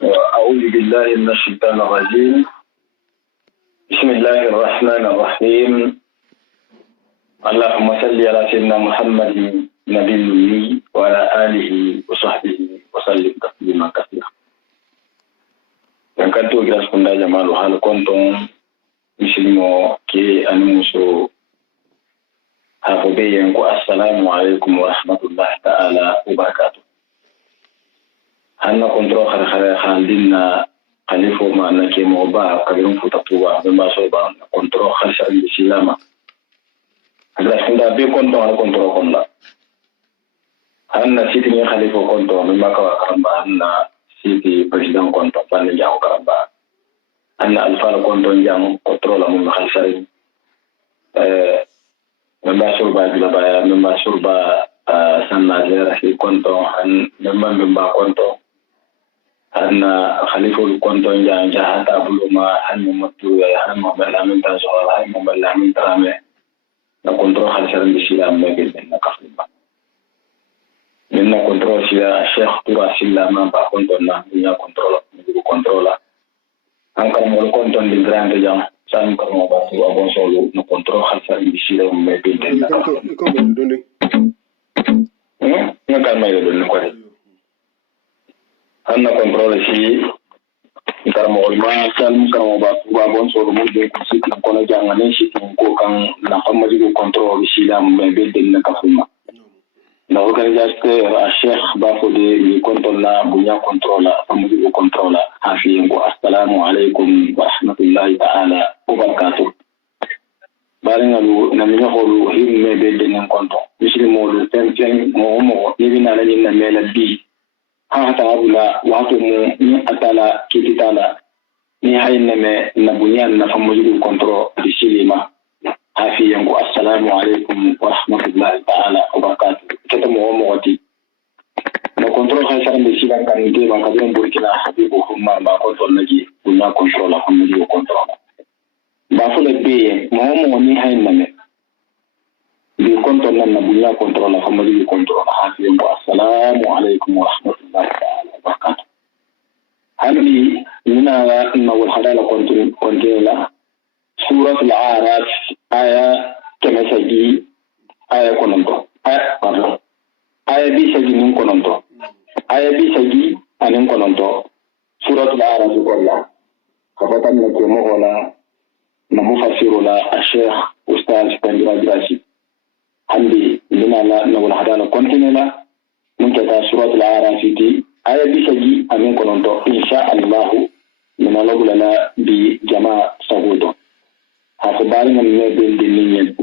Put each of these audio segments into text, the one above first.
أعوذ بالله من الشيطان الرجيم. بسم الله الرحمن الرحيم. اللهم صل على سيدنا محمد نبي الأمي وعلى آله وصحبه وسلم تسليما كثيرا. Yang kanto gira skunda jamalu hal konton muslimo ke anuso hafobe yanko assalamu alaikum wa rahmatullahi ta'ala wa barakatuh. Hanna kontrol khare khandinna khalifo ma na ke mo ba kabirun futatuwa be ma so ba kontrol khare shari silama agra skunda be konton kontrol konna hanna siti ni khalifo konton be ma ka karamba hanna siti president konton panne jaw karamba hanna alfa konton jam kontrol mo khare shari memba surba bila ba memba surba sanna zera hi konton han memba konton anna khaliful konton jang jahata buluma hanno matu ya hanno balamin ta soala hanno balamin trame na kontrol khalsaran bisila mege na kafima minna kontrol sila sheikh tura sila ma ba konton na nya kontrola angkar mo konton di grande jang san ko mo ba tu abon solo no kontrol khalsaran bisila mege na ko doni ngakal may do ko anna kontrol si karamo ma san karamo ba bon so mo de ko sit ko na jangane si ko kan na famadi ko kontrol si la me be den na kafuma na organisateur a cheikh ba fo de ni kontrol na bunya kontrola famadi ko kontrola hafi ko assalamu alaikum wa rahmatullahi ta'ala wa barakatuh baringalu na mi holu himme be den kontrol muslimo lu tempen mo ni bina na ni na mela bi hata abula watu mu ni atala kititala ni hayna me na bunyan na famuju kontrol disilima hafi yangu assalamu alaikum wa rahmatullahi ta'ala wa barakatuh kete mo wati na kontrol khaysaran disila kan ite ma kadon burkina habibu humma ba kontrol naji bunya kontrol famuju kontrol ba fule be mo ni hayna me bi kontrol na bunya kontrol famuju kontrol hafi yangu assalamu alaikum wa rahmatullahi ta'ala wa barakatuh hadi nina na wal hadala kontela surat al-a'raf aya kemesaji aya kononto aya bi sagi nin kononto aya bi sagi anin kononto surat al-a'raf kolla kafatan na ke mo wala na mufassirula al-sheikh ustaz Pandira Grasi hadi nina na wal hadala kontela mun ta surat al-a'raf ti aya bisaji amin kononto insha Allah min alagulana bi jama sabudo akhbari min bin dinniyen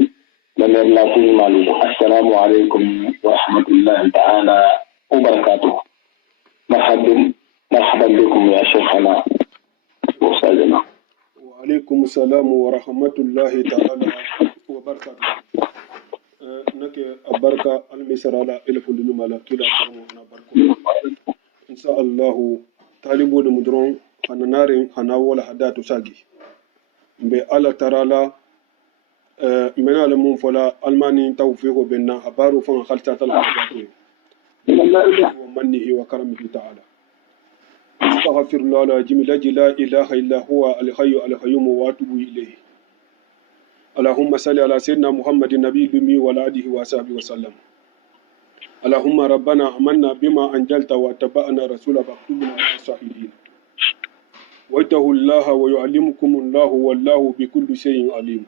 lamer la kuni malu assalamu alaikum wa rahmatullahi ta'ala wa barakatuh marhaban bikum ya shaykhana wa ustazana wa alaikum assalam wa rahmatullahi ta'ala wa barakatuh nake abarka almisrala ilfundunu mala kila farmo na barko insha Allah talibo da mudron hananarin hanawala hadatu sagi be ala tarala mena la mun fola almani tawfiqo benna habaru fa khalta tal hadatu wa mannihi wa karamihi ta'ala astaghfirullah la ilaha illa huwa al-hayy al-qayyum wa atubu ilayhi اللهم صل على سيدنا محمد النبي الأمي وعلى آله وصحبه وسلم. اللهم ربنا آمنا بما أنزلت واتبعنا رسولك فاكتبنا مع الشاهدين. واتقوا الله ويعلمكم الله والله بكل شيء عليم.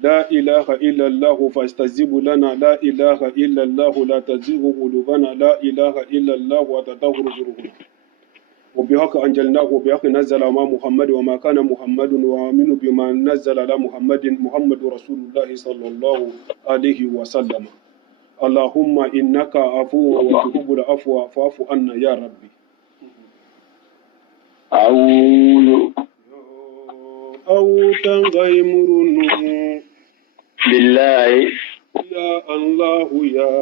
لا إله إلا الله فاستجيبوا لنا لا إله إلا الله لا تزيغ قلوبنا لا إله إلا الله وتطهر ذنوبنا. وبحق أنزلناه وبحق نزل مع محمد وما كان محمد وآمن بما نزل على محمد رسول الله صلى الله عليه وسلم. اللهم إنك عفو وتحب العفو فاعف عنا يا ربي. أو تنغيمرن بالله يا الله يا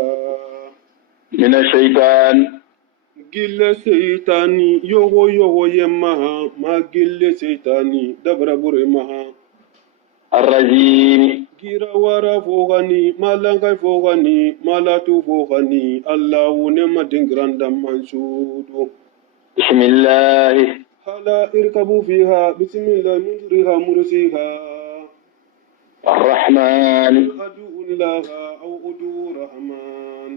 من الشيطان gille seytani yogo yemaha ma gille seytani dabra bure maha الرجيم gira wara fogani malankai fogani malatu fogani allahu ne madin granda mansudu بسم الله هلا اركبوا فيها بسم الله مجرها مرسيها الرحمن ادعوا الله أو ادعوا الرحمن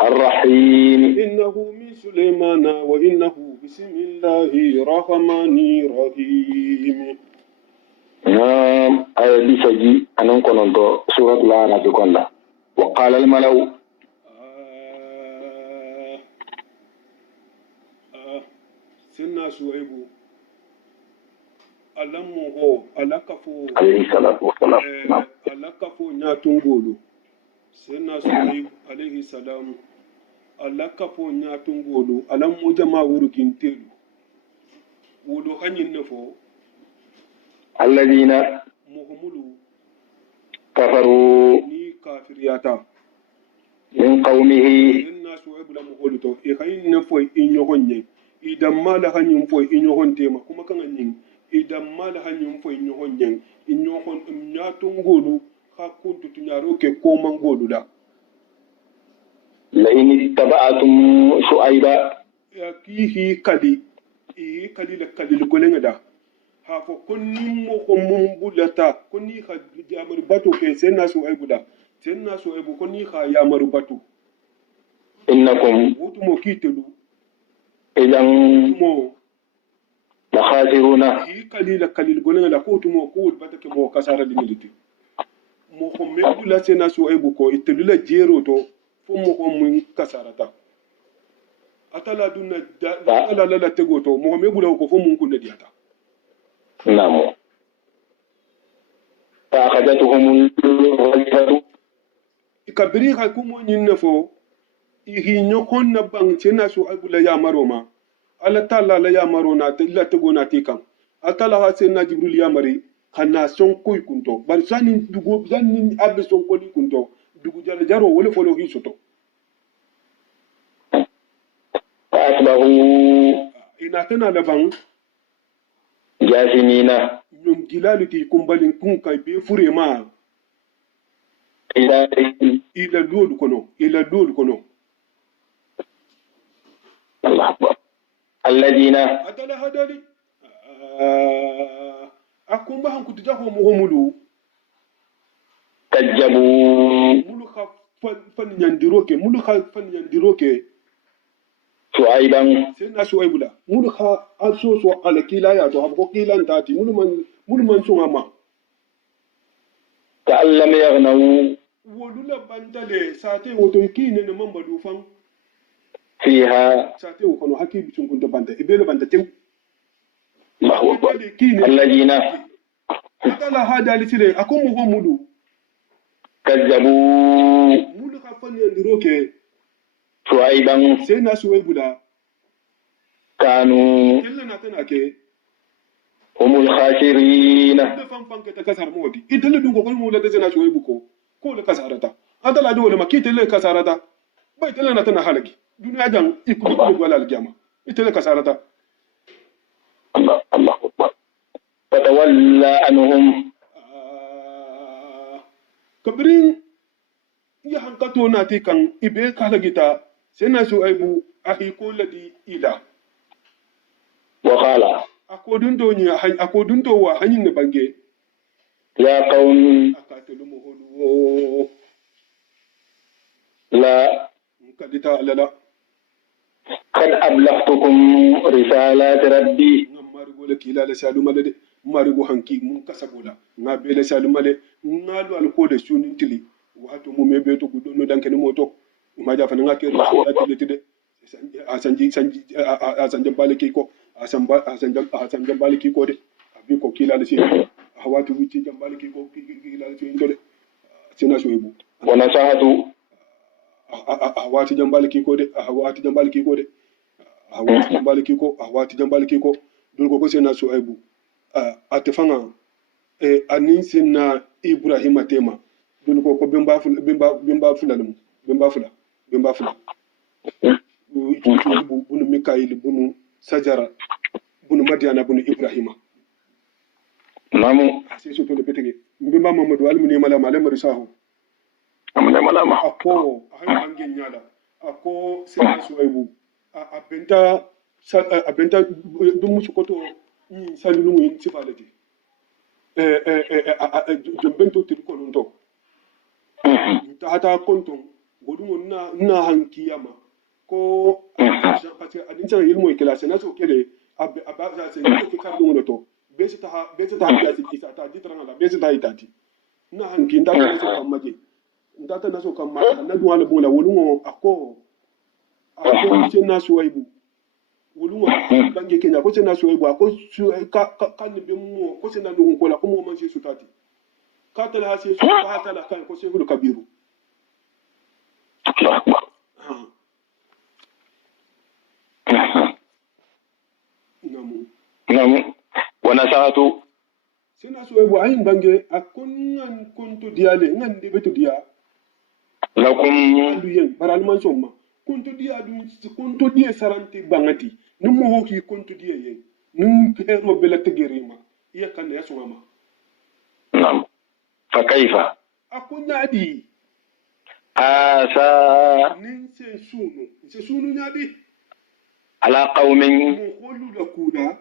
الرحيم إنه من سليمان وإنه بسم الله الرحمن الرحيم. نعم آية دي سجي أنا كنت سورة الأعراف كلها. وقال الملأ سنة شعيب alamuho alakafo عليه الصلاة والسلام. نعم. alakafo nyatungolo sena suhaib alayhi salam alakafo nyatungolo alamu jama wurugintelu wulu hanyin nefo الذين muhammadu كفروا ni kafiriyata من قومه sena suhaib la muholu to e kayin nefo inyohonye idan mala hanyin fo inyohon tema kuma kan hanyin idan mal hanyum fo inyohon nyang inyohon nyatungolu hakuntu tunyaro ke komangolu da لئن اتبعتم شعيبا ya kihi kali i kali la kali golenga da ha fo konni mo ko mum bulata konni ha jamar bato ke senna so ay buda senna so ay bu konni ha yamar bato إنكم wotu mo kitelu إذا mo لخاسرون i kali la kali golenga da ko tumo ko bata ke mo kasara dimiliti mo ko mebula senna so ay bu ko itelu la jero to fo mo ko mun kasarata atala dunna atala la tego to mo mebula ko fo mun kunna diata نعم فأخذتهم الرجفة ikabiri ha kumo nyinne fo ihi nyokon na bang chena so agula ya maroma ala tala la ya marona te la tego na tikam atala ha senna jibril ya mari kana son koy kunto bar sanin dugo zanin abbe son koli kunto dugu jara jaro wala folo hi soto فأصبحوا ina tana da bang جاثمين nyum gilalu ti kumbalin kun kai be fure ma إلى ila lolu kono الله أكبر الذين adala hadali akumba han kutuja ho muhumulu كذبوا mulu kha fan nyandiro ke شعيبا sai na so aibula mulu kha aso ala kila ya to habko kila ntati mulu man so ama كأن لم يغنوا wolula bantale sate woto kine ne mamba du fan فيها sate wo kono hakki bitun kunta banta ibele banta tew الله أكبر kine الذين atala hadali sile akumu ho mulu كذبوا mulu kha fan nyandiro ke شعيبا sai na so aibula كانوا kella na tana ke هم الخاسرين da fan ke ta kasar modi itele dungo ko mu la da na so aibuko ko le kasarata atala do wala makite le kasarata bai tele na tana halaki duniya jan ikulu ko wala aljama itele kasarata الله الله أكبر فتولى عنهم kabirin ya hankato na te kan ibe kala gita sai na so aibu ahi ko ladi ila وقال akodun to wa hanyin ne bange يا قوم akatelu mo holu لا kadita alala قد أبلغتكم رسالات ربي ngam marigo le kila le salu male de marigo hanki mun kasabola nga bele salu male ngalu al ko de sunin tili wato mo mebe to gudo no danke no moto ma ja fa nga ke rasulati tide asanji bale kiko asan bale kiko de abi ko kila le sai hawatu wici jambale kiko kila le sai ndole sina so ebu ونصحت hawati jambale kiko de hawati jambale kiko de hawati jambale kiko dul ko sina so ebu atefanga anin sinna ibrahima tema dul ko bemba fula bunu mikail bunu sajara bunu madiana bunu ibrahima نعم sai so to le petege mbemba mamadou almuni mala mala marisaho أمنا ملامة ako ahay bangen nyala ako sina so ebu a benta abenta dum musu koto ni salu mu yin sifalati bento tirko ndo hata konton godun na hankiyama ko parce que adin sa yilmo ikilase na so kele aba sa so ke kan ngono to besi ta ya si isa ta ditranga la besi ta itati na hanki nda na so kan maje nda na so kan ma na duwala bola wolungo ako se na so ibu wolungo bange kenya ko se na so ibu ako ka ni be mo ko se na ndu ko la ko mo man se sutati ka ta la se so ka ta la kan ko se gulu kabiru namu ونسأت sina so ibu ayin bange akunnan kuntu diale ngan de betu dia لكم andu yen baral man somma kuntu dia saranti bangati num mo hoki kuntu dia yen num hero bela tegerima iya kan ya songama نعم فكيف akunyadi آسى nin se sunu nyadi على قوم mo holu da kuda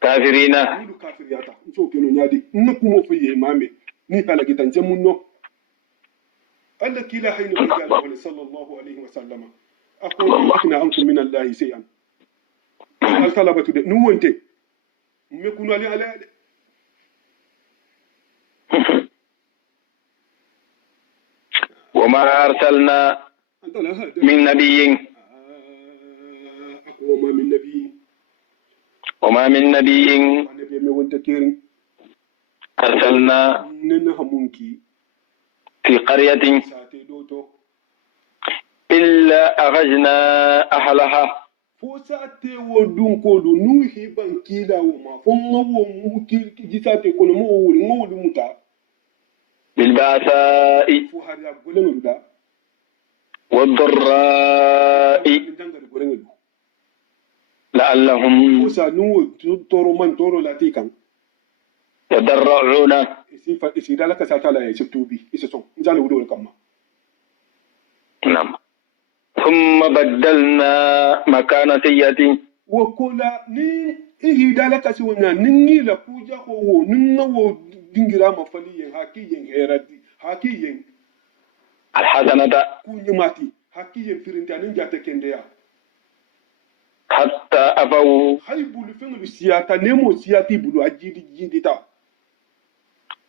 كافرين nilu kafiriyata nso keno nyadi nkumo fe ye mame ni kala gitan jamunno alla kila hayno qala sallallahu alaihi wasallam aqulu akhna ankum min allahi shay'an al talabatu de nuwonte mekunu ali ala وما أرسلنا انت لا هذا من نبي اقوى من نبي وما من نبي النبي مي وانت كيرين أرسلنا ننها منكي في قرية ساتي دوتو إلا أخذنا أهلها fo sate wo dun ko do nu hiban kila wo ma fo ngawo mu ki sate ko no mo wuri ngawli muta بالبأساء fo har ya golen da والضراء dangar golen لعلهم fo sa nu toro man toro lati kan يضرعون isi dalaka sa tala ya tubi isa son njale wudo kamma نعم ثم بدلنا مكان سيئة wakola ni ihi dalaka si wonya ningi la kuja ko wo ninga wo dingira ma fali yen haki yen herati haki yen الحسنة kunyumati haki yen firinta nin jata kendeya حتى أبوا hay bulu fengu siyata nemo siyati bulu ajidi ta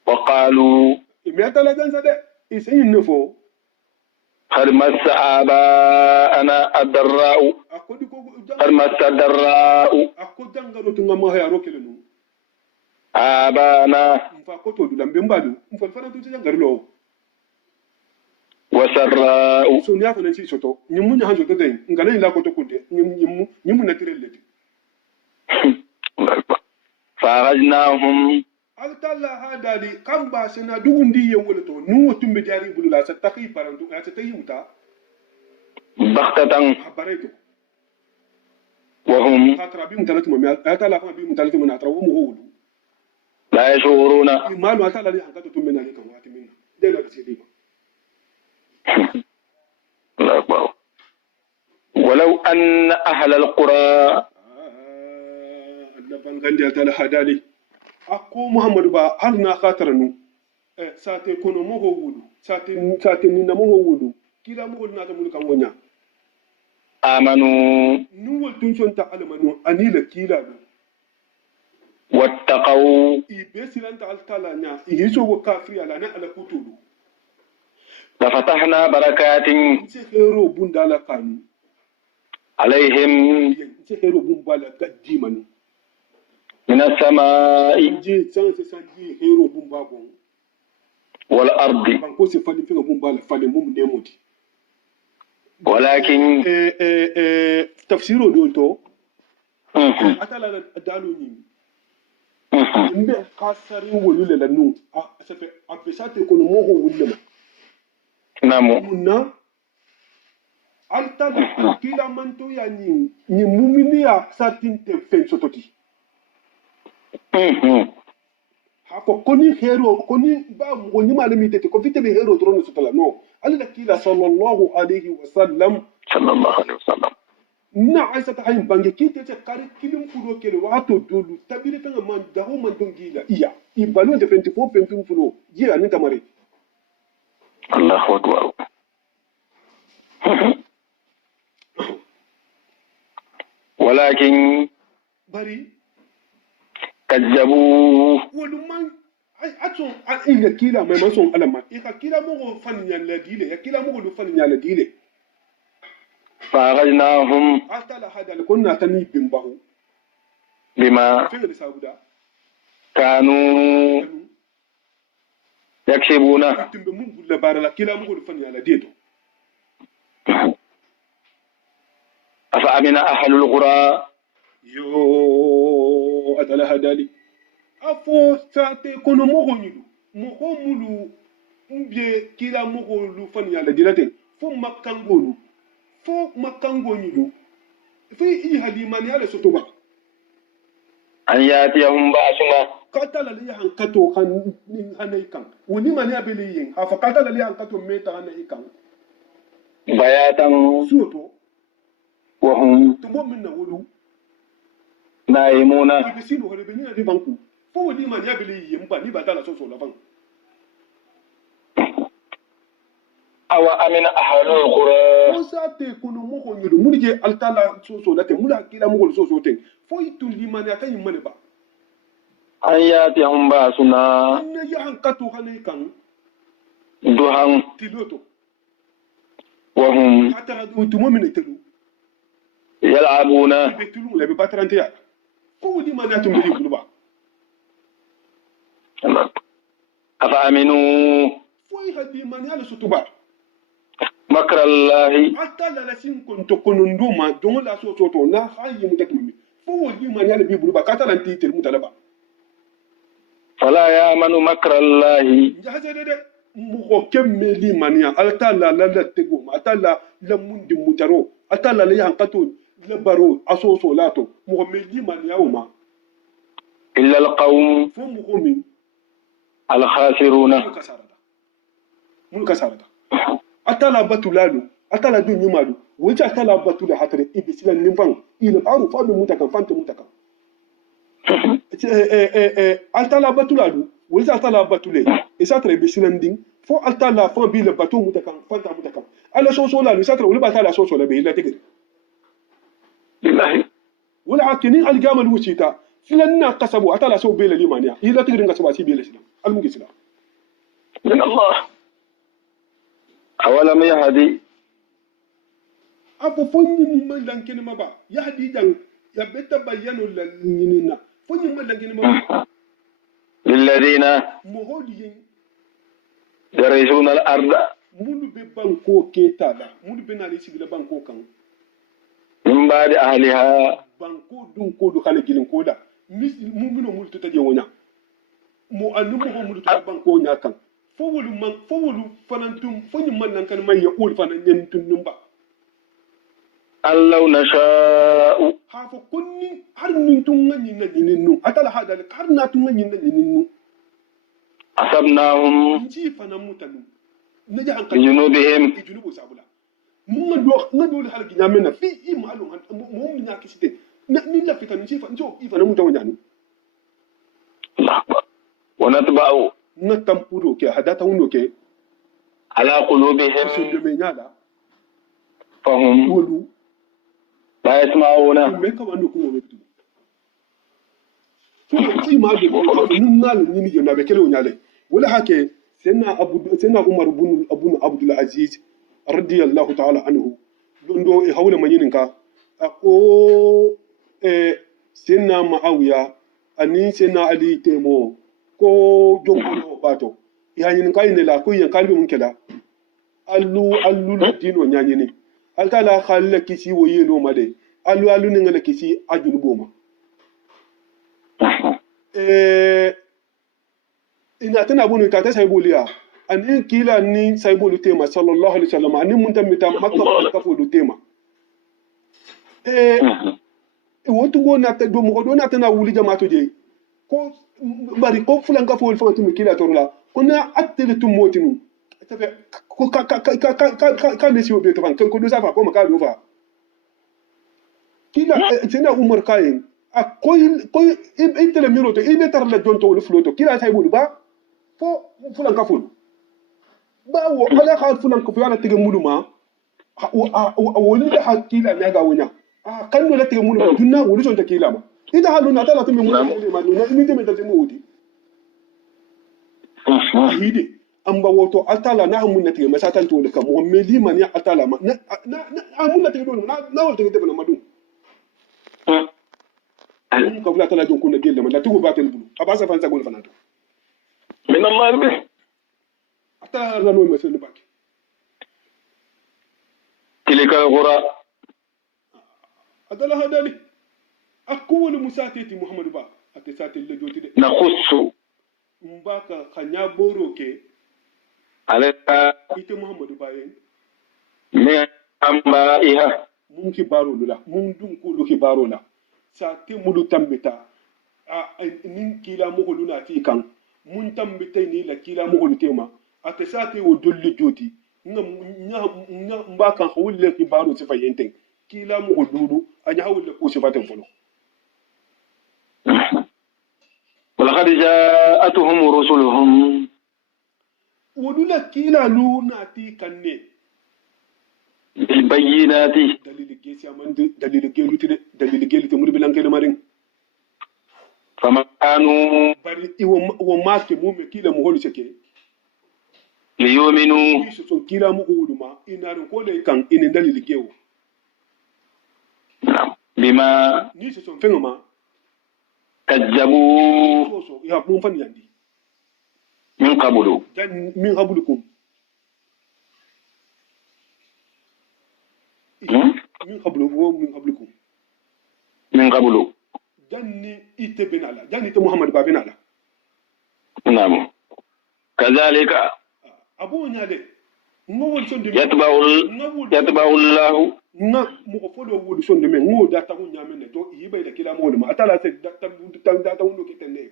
وقالوا imeta la jansa de isin nefo قد مس آباءنا الضراء akodi ko قد مس الضراء akodanga rotunga ma ya rokelenu آباءنا mfa koto du lambe mbalu mfa fana tu jangar lo وسراء so ni afana si soto nyimu nya hanjo tete ngana ila koto kunde nyimu na tirelle فأخذناهم altalla hadali kamba sena dugundi ye wolato nuwo tumbe jari bulula sa taki parantu ya tayi muta بغتة habareto وهم khatra bi mutalatu ma atala fa bi mutalatu ma atrawu mu howlu لا يشعرون. imalu atala li hankato tumbe na kan wati minna de la bisidi الله أكبر. ولو أن أهل القرى Allah bangandi atala hadali akko muhammadu ba har na khataranu sate kono mo howlu sate ni na mo howlu kila mo na ta mulkan wonya آمنوا nuwal tun son ta almanu anila kila do واتقوا ibe silanta altala nya ihiso wo kafri ala na ala kutulu لفتحنا بركات nse hero bunda la kanu عليهم nse hero bumbala kadimanu من السماء nje sanse sanji hero bumba bon والأرض banko se fali finga bumbala fali mum nemoti ولكن tafsiro do to atala dalu ni mbe kasari wolule la nu ça fait apesate kono mo ho wulle نعم munna altala kila manto ya ni mumini ya satin te fen sototi hako koni hero koni ba mo ni malami te ko fite be hero trono sotala no alla kila sallallahu alaihi wasallam صلى الله عليه وسلم na aisha ta hayin bange kite ce kare kilin fulo kele wato dolu tabire tanga man dawo man don gila iya I balon de 24 pempin fulo jira ni tamare Allahu akbar walakin bari kazzabu wolu man atson inga kila mai mason alama ika kila mo fan nyalla dile ya kila mo lu fan nyalla dile فأخذناهم atala hadal kunna tani bimbahu بما fengel sabuda كانوا يكسبون timbe mun bulla barala kila mo lu fan nyalla deto أفأمن أهل القرى yo atala hadali afo sate kono mogo nyidu mogo mulu mbie kila mogo lu fan nyalla dilate fo makangolu fo makango nyidu fi I halimani ala sotoba أن يأتيهم بأسنا kata la liya hankato hanay kan woni mani abeli yin hafa kata la liya hankato meta hanay kan بياتا suoto وهم to mo minna wolu نائمون ibe sino hore be ni adi banku fo woni mani abeli yin ba ni batala so so la ban أو أمن أهل القرى fo sa te kono mo ko nyudo mudi je altala so so la te mula kila mo so so te fo itu limani atay mane ba أن يأتيهم بأسنا ne ya hankato hanay kan ضحى tiloto وهم kata do to mo minna telu يلعبون ibe tulu la be batrante ya fo woni mani atum beli buluba أفأمنوا fo halimani ala sotoba مكر الله atala la sin konto konondoma dongo la so soto na hayi mutakimi fo wodi man yala bi bulu ba katala titel mutalaba فلا يأمن مكر الله njahaze de mugo kemme li mania altala la tego atala la mundi mutaro atala la yankato la baro aso so lato mugo me li mania uma إلا القوم fo mugo min الخاسرون mun kasarada atala batulalu atala du nyumalu wuce atala batula hatare ibisilan limfan ila baru fa be mutakan fanta mutakan altala batulalu wuce altala batule isatra ibisilan din fo altala fa bi le batu mutakan fanta mutakan ala so so la isatra wala batala so so la be ila tigri بالله wala akini algamal wucita filanna qasabu atala so be le limaniya ila tigri ngasaba si be le silam almungi silam من الله أولم يهدي afo fonyi mumma lankene maba yahdi jang ya beta bayano la nyinina fonyi mumma lankene maba للذين mo hodi yin يرثون الأرض mulu be banko ketada mulu be na le sigila banko kan من بعد أهلها banko dun ko du khale gilin koda mumino mulu to taje wonya mo anu mo mulu to banko nya kan fo wolu fanantum fonyi man nan kan may ya ul fanan nyentun numba أن لو نشاء ha fo konni har nin tun ngani na nyininu atala hada har na tun ngani na nyininu أصبناهم nji fana mutanu na ja hankali بذنوبهم junubu sabula mun nga do hal gi nyamena fi I malum mo mun nya kisite na min la fitan nji fa njo I fana mutawu nyanu الله أكبر ونتبع na tampuro ke hadata wundo ke على so de قلوبهم me nyala فهم wolu لا يسمعون me ka wando ko wetu so fi ma de ko nun na le ni na be kele nyale wala hake senna umar ibn abdul aziz radiyallahu ta'ala anhu dondo e hawla manyinin ka ako senna ma'awiya ani senna ali temo ko jongo bato ya yin kai ne la ko yin kalbi mun kela allu dino nyanyini alkala khalla kisi wo yelo made allu ne ngala kisi ajun boma ina tana bunu ka ta sai boliya ani kila ni sai bolu tema sallallahu alaihi wasallam ani mun tamita makka ka fo do tema wotu go na ta do mo do na tana wuli jama'atu je ko bari ko fulan ka fo fa tumi kila torla kuna atte tum motinu tafe ko ka ne si obe to ban ko do safa ko maka do fa kila sena umar kayin a koy intele miroto ine tar la jonto wol floto kila say bulu ba fo fulan ka ful ba wo ala ka fulan ko yana tege muluma woni da hakila ne ga wonya kan do la tege muluma dunna woli jonto kila ma ida haluna tala tumi muluma na ni teme tati mudi hide amba woto altala na mun natige masatan to ka mo meli man ya altala ma na amun natige do na wol tege de na madu ko fula tala jonko na gelle man la tugo batel bulu abasa fansa gol fanato min Allah be ata rano ma selu baki tilika qura adala hadali akulu musatiti muhammadu ba atisati le joti de na khussu mbaka khanya boro ke alaka ite muhammadu ba yen me amba iha mun ki baro lula mun dun ko lu ki baro la sa te mudu tambita nin kila mo ko luna ti kan mun tambita ni la kila mo ko tema atisati wo dolli joti nga mbaka khawle ki baro sifa yenten kila mo ko dudu anya hawle ko sifa ten folo ولقد جاءتهم رسلهم ولولا كيلا لونا تي كني بالبينات دليل جيسي أمان دليل جيلو تمر بلانكي لمارين فما كانوا bari iwo make mume kila muholu seke ليؤمنوا so kila mu uduma inarin ko le kan inin dalili gewo بما ni so fengo ma كذبوا so ya mun fan yandi من قبل dan min habulukum min hablukum من قبل dan ni ite benala dan ite muhammad ba benala نعم كذلك abu nyale ngowol sonde يتبع الله na mo ko folo wodi sonde men ngo data ko nyame ne to yibe da kila mo ma atala se data wono kitene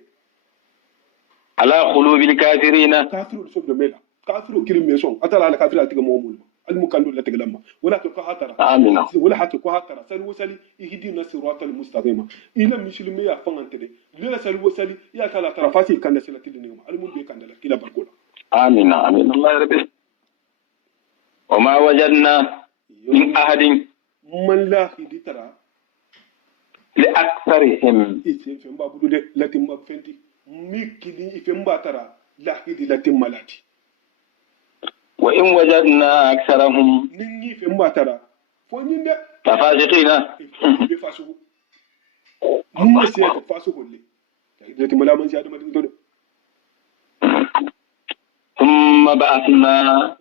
على قلوب الكافرين kafiru sonde mela kafiru kirime son atala la kafiru atiga mo mo al mukandu la tigalama wala ko hatara آمين wala hatta ko hatara sal wasali ihdina siratal mustaqima ila muslimi ya fangantede lela sal wasali ya tala tarafasi kan salati dinima al mun be kan dala kila barkola آمين آمين الله يربي وما وجدنا من أحد man la hiditara لأكثرهم ife femba budu de latim ma fenti mikili ife mbatara la hidi latim malati وإن وجدنا أكثرهم ninni fe mbatara fo nyinde ففاسقين be fasu mun se ko fasu golle latim mala man siya de madin to de ثم بعثنا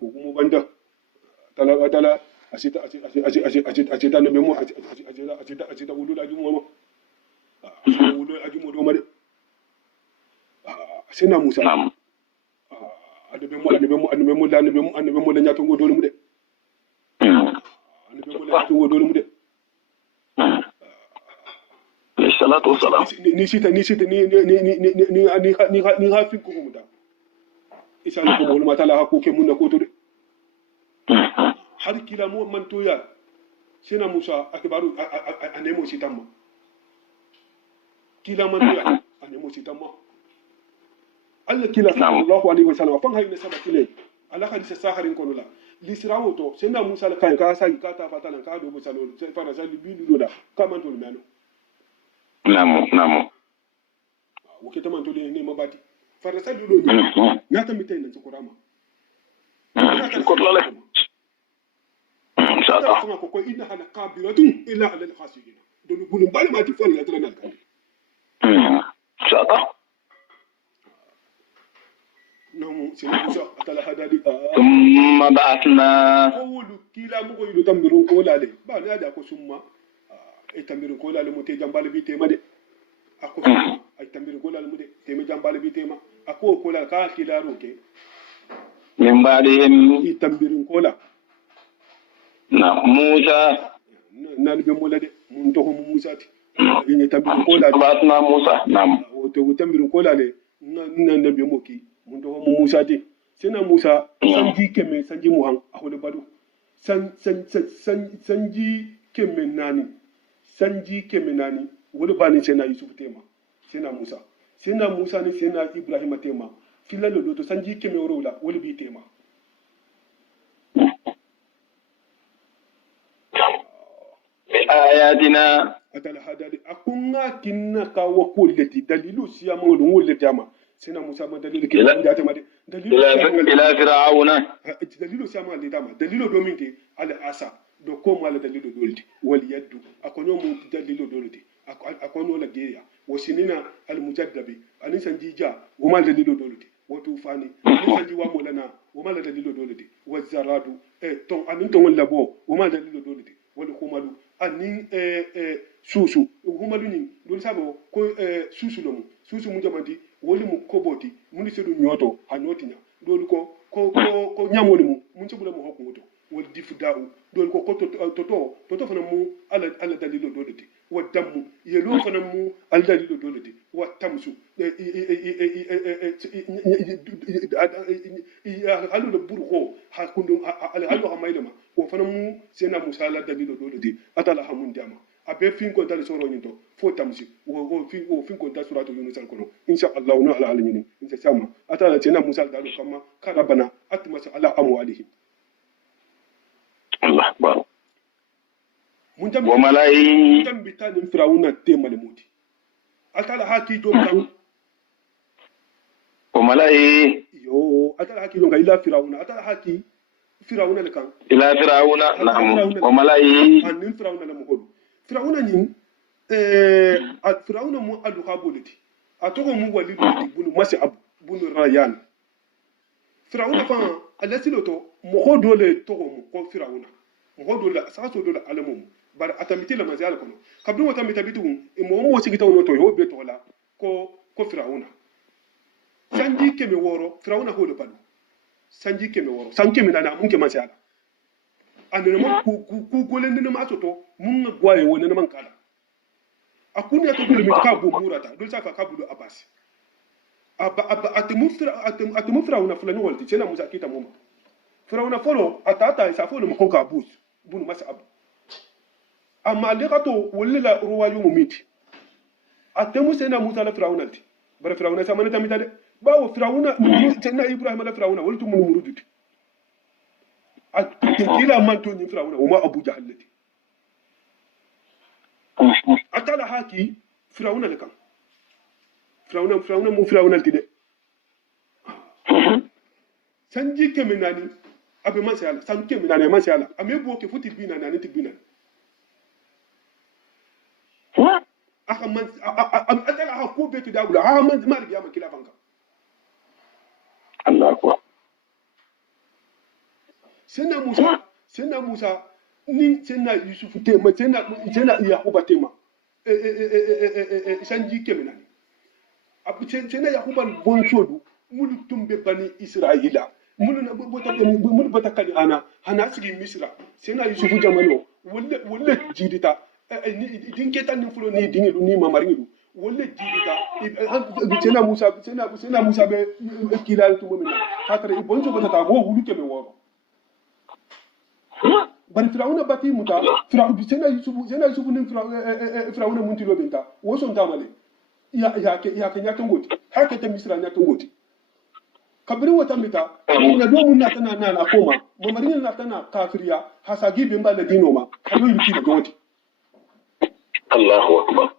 mu banda tala asita no memo asita wulu la jumo wulu ajumo do made sina musa نعم ande memo la nyato ngo dole mu de ande memo la nyato ngo dole mu de الصلاة والسلام ni sita ni hafi ko mu da isa ko mo ma tala ko ke mun na ko to de har kila mo man to ya sina musa akibaru anemo sitamma kila man to ya anemo sitamma alla kila sallallahu alaihi wasallam fan hayna sabati le ala hadisa saharin kono la lisrawo to sina musa la kan ka sa ka ta fatala ka do musa lo sai fara sali bi do da ka man to le meno نعم نعم wo ke taman to le ne mabati fara sali lo na ta mitai nan kurama كل له إن شاء الله fanga ko inna hala qabiratun illa ala al-khasirin do bulum bal ma ti fon la tala kan إن شاء الله no sina musa atala hadali ثم بعثنا wulu kila mu ko yidu tambirun ko lale ba ne ada ko summa e tambirun ko lale mu te jambale bi tema de ako summa ay tambirun ko lale mu de te me jambale bi tema ako ko lale ka kila roke من بعدهم i tambirun ko la نعم موسى na be mo la de mun to ko musa ti ni tambirun ko la بعثنا موسى نعم o to tambirun ko lale na be mo ki mun to ko musa ti sina musa sanji keme sanji muhan a hole badu sanji kemenani wala bani sena yusuf tema sena musa ni sena ibrahima tema filalo do to sanji keme wala wala bi tema ayatina atala hadali akunga kinna ka wakulati dalilu siya mawdu wolle jama sena musa ma dalilu ke ila fir'auna dalilu siya ma dama dalilu do minke ala asa do ko mala dalilu dolti wal yaddu akonyo mu dalilu dolti akonyo la geya wasinina al mujaddabi anin sanjija wa mal dalilu dolti wa tufani anin sanji wa molana wa mal dalilu dolti wa zaradu ton anin ton labo wa mal dalilu dolti wal khumalu anin susu humalu ni dol sabo ko susu lomu susu mu jamandi woli mu koboti mun sedu nyoto hanotinya dol ko nyamoli mu mun sebula mu hokko ngoto wal difda'u dol ko toto fana mu ala dalilo dolati wa dammu yelo fana mu ala dalilo dolati wa tamsu halu da burgo ha kundu halu ha mailama wa fana mu sena musa ala dalilo dolati atala hamun dama abe fin ko dal soro nyito fo tamsi wo fin ko dal suratu yunus al kono insha Allah na ala alini insha sama atala sena musa dalu kama karabana atmasa ala amwalihi Allah akbar mun tambi wa malai tambi tan firawuna temale muti atala haki do kan wa malai yo atala haki do ila firawuna atala haki firawuna le kan ila firawuna na'am wa malai anin firawuna le mukodu firawuna ni firawuna mu alu haboliti atoko mu walidu bunu masi abu bunu rayan firawuna fa alasiloto mo dole togo mu ko firawuna mo dole saso dole alamu bar atamiti la mazal kono kabdu wata mitabitu mo sigita wono to yo be to la ko firawuna sanji keme woro firawuna holo balu sanji keme woro sanji keme na mun ke masala andene mo ku golende na masoto mun gwaye woni na man kala akuni to dole mi ka bu murata dole safa ka bu abasi atimu firawuna fulani walti cena musa kita moma firawuna folo atata isa folo mo konka bus bunu masa abu amma le kato walla ruwayu mumiti atemu sena musa la firawuna ti bara firawuna sama na tamita de bawo firawuna cena ibrahima la firawuna waltu mun murudut kila man to ni firawuna wa ma abu jahallati atala haki firawuna le kan firawuna mu firawuna tide sanji keminani abe masala san keminani masala ame bo ke futi bina nani tibina aka man atala ha ko betu dawula ha man mar biya makila fanka Allah akbar sena musa ni sena yusufu tema sena yakuba tema sanji keminani sena yakuba bonsodu mulu tumbe bani israila mulu bata kali hana sigi misra sena yusufu jamano wolle jidita dinketa ni fulo ni dingilu ni mamaringilu wolle jidita sena musa be kilal tumomina hatare bonso bata ta go wulu keme woro bari firawuna bati muta sena yusufu ni firawuna muntilo benta wo son tamale ya ke nyatongoti haka ta misra nyatongoti kabiri wata mita na domin na tana na koma mamarin na tana kafiriya hasagi bin ba da dino ma kado yi da goti Allahu akbar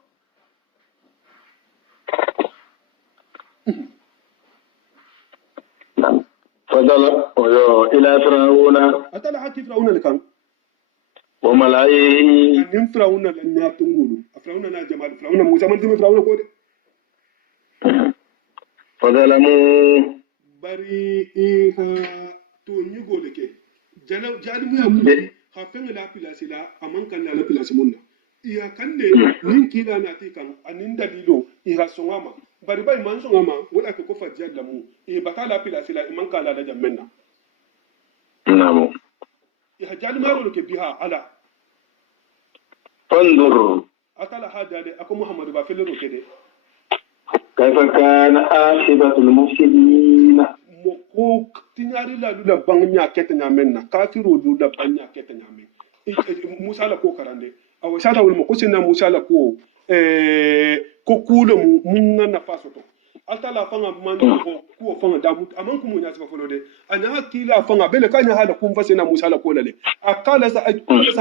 fadala oyo ila firawuna atala haki firawuna lekan wa malai anin firawuna lan ya tungulu firawuna na jama'a firawuna musa man tumi firawuna ko de fadala mu bari ha to nyigo leke jali mu ya mu ha fenga la pilasi la aman kan la pilasi munna iya kande nin kila na ti kan anin dalilo ira songama bari bai man songama wala ko fa jalla mu e batala pilasi la man kan la da jammenna namo ya jali maro ke biha ala fandur atala hadale ako muhammadu ba fele roke de kaifa kana akibatul mufsidin mo ko tinyari la lula bangnya ketanya menna kafiru lula bangnya ketanya men Musa la ko karande aw shata wal mo ko sinna Musa la ko ko kulo mun na faso to atala fanga man ko fanga da mut aman ku mun ya sifa folo de anya hakila fanga bele kanya hala kun fase na Musa la ko lale akala sa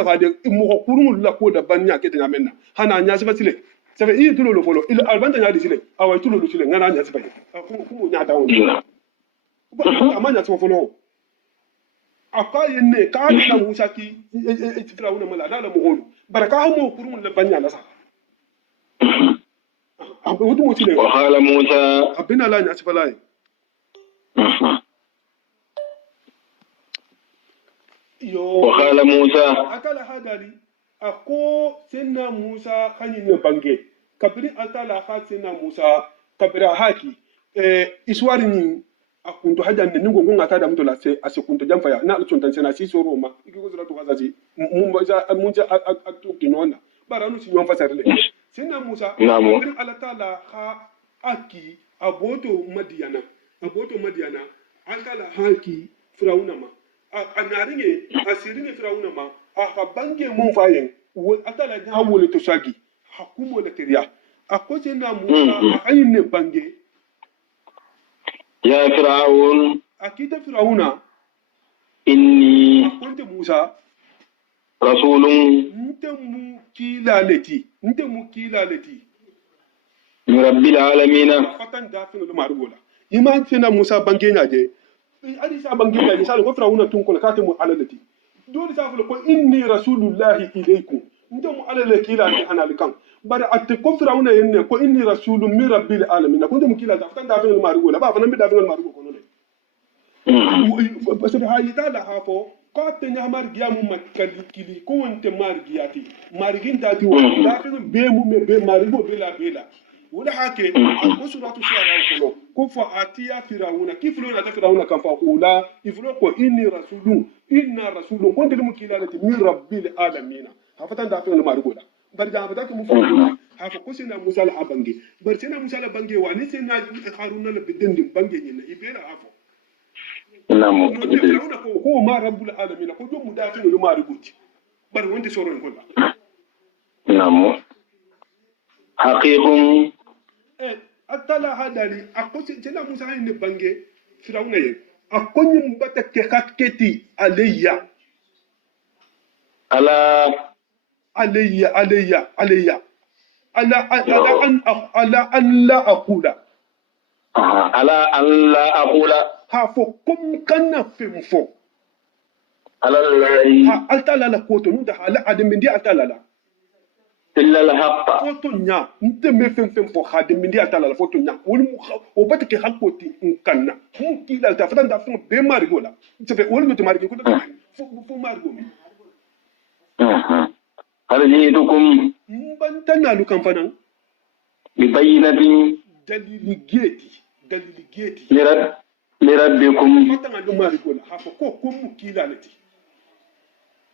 ga de mo ko kurun la ko da banya ketanya menna hana nya sifa sile ça fait il tout le folo il albanta nya disile awa tout le sile ngana nya sifa ku nya ta won amanya sifa folo aka yenne ka na Musa ki Firawuna mala na la mo holu baraka mo kurun la banya la sa وقال موسى أبنا لا نأسف لا وقال موسى أكل هذا لي أكو سنة موسى خني نبانجي كبري أكل هذا سنة موسى كبري هاكي إسوارني أكنت هذا ننجو نعو أتى دم تلا أسكنت جام فيا نال سنتان سنة سيسو روما يكو زلا تغازي موسى أتوكينونا بارانو سينيون فسرلي sina Musa abin alatala ha aki aboto Madiana akala haki Firauna ma anaringe asiringe Firauna ma akabange mun fayen atala nya wole to shagi hakumo le teriya akoje na Musa ayine bange ya Firaun akita Firauna inni akonte Musa rasulun ntemu kilaleti min rabbil alamin fatan da finu lu marugola iman fina Musa bangenya je adi sa bangenya je sala ko Firauna tun ko katimu alalati dole sa ko inni rasulullahi ilaykum ntemu alalati ila ni hanalikan bari atte ko Firauna yenne ko inni rasulun min rabbil alamin ko ntemu kila da fatan da finu lu marugola ba fanan bi da finu lu marugo ko no de parce que hayita la hafo ko te nyamar giamu makali ko wonte margiati marginta ti da fe be mu me be marigo be la wala hake ko suratu shara ko fa atiya firawuna kiflo na ta firawuna kan fa qula iflo ko inna rasulun ko de mu kilalati min rabbil alamin hafatan da fe marigo da bar da ba ta mu fa hafa ko sina Musa la abange bar sina Musa la bange wa ni sina Haruna la bidin bange ni na ibera hafo namu ko ma rabbul alamin ko do mu da tinu lu ma rubuti bar wonde soro ko la namu haqiqum atala hadali akosi tena Musa ne bange Firawuna ye akonyi mbata ke haketi alayya ala an la aqula ala an la aqula ha fo kum kana fimfo ala allahi ha altala la koto nu da hala adam ndi altala la illa al haqq foto nya nte me fimfo hadim ndi altala la foto nya wol mu o batake hakoti nkanna mu kila ta fatan da fon be marigo la te fe wol mu te marigo ko da fo marigo mi hal jidukum mbantana lu kan fanan bi bayyinatin dalili geti لربكم فتنا لما يقول حفكو كم كيلا نتي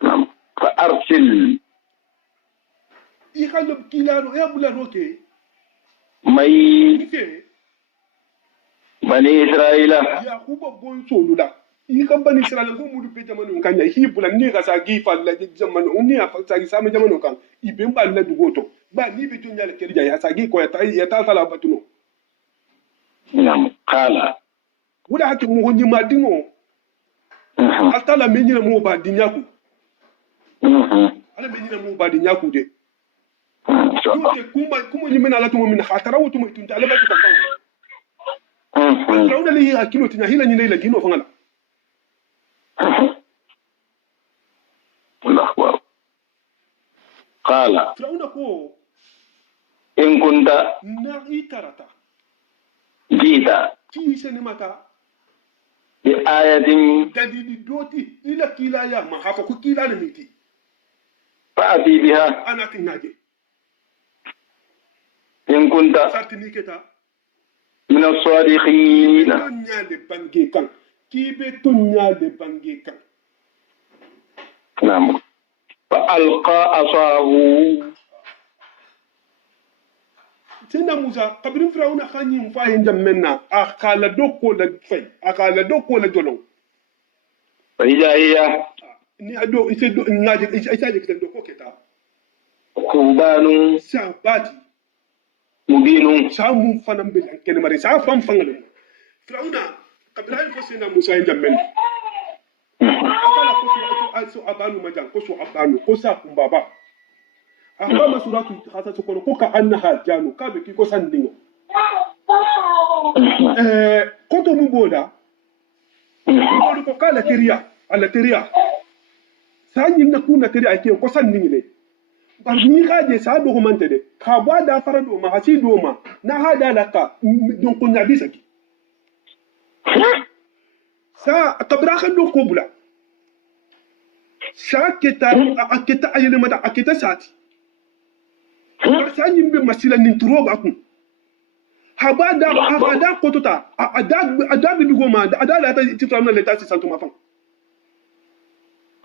نعم فأرسل يخلو كيلا يا بولا روكي مي بني إسرائيل يا خوبا بون سولولا يخم بني إسرائيل كم مودو بيتا منو كان يهي بولا نيغا ساقي فالا جمانو ونيا فاقي سامي جمانو كان يبين بالا دوغوتو با نيبي تونيا لكريجا يا ساقي كو يتا سالا باتنو نعم قال ولا حتى مو هني ما دينو atala menyina mo ba dinyaku ala menyina mo ba dinyaku de yote kuma nyimena la tumo min khatara wutu mo tunta ala batu kan rawda li hakilo tinya hila nyina ila gino fangala الله أكبر قال فرعون كو إن كنت نعيترتا جيت في سنمتا بآية دليل دوتي إلى كلا يا ما حفظ كلا نميتي فأتي بها أنا تناجي إن كنت سارتني كتا من الصادقين تنيا لبانجي كان كيبي تنيا لبانجي كان نعم فألقى عصاه sina musa kabrin firawuna khanyi fa yin jammenna akala dokko la fay akala dokko la jolon فإذا هي ni ado ise do ngaje ise kitan dokko keta ثوبان sa bati مبين sa mu fanam bil ken mari sa fam fangal firawuna kabrin fa sina musa yin jammenna akala ko su abanu majan ko su abanu ko sa kumbaba akama suratu khasa ko ko ka annaha janu ka be ki ko sandingo koto mu boda ko ko kala teriya ala teriya sanyi na kuna teriya ke ko sandingi ne bar ni kaje sa do ko mante de ka bada fara do ma hasi do ma na hada laka don ko nyabi saki sa kabra khan do ko bula sa keta aketa ayene mata aketa sati sanyi be masila nin turo ba kun habada kotota ada bi goma ada la ta tiframna leta si santuma fan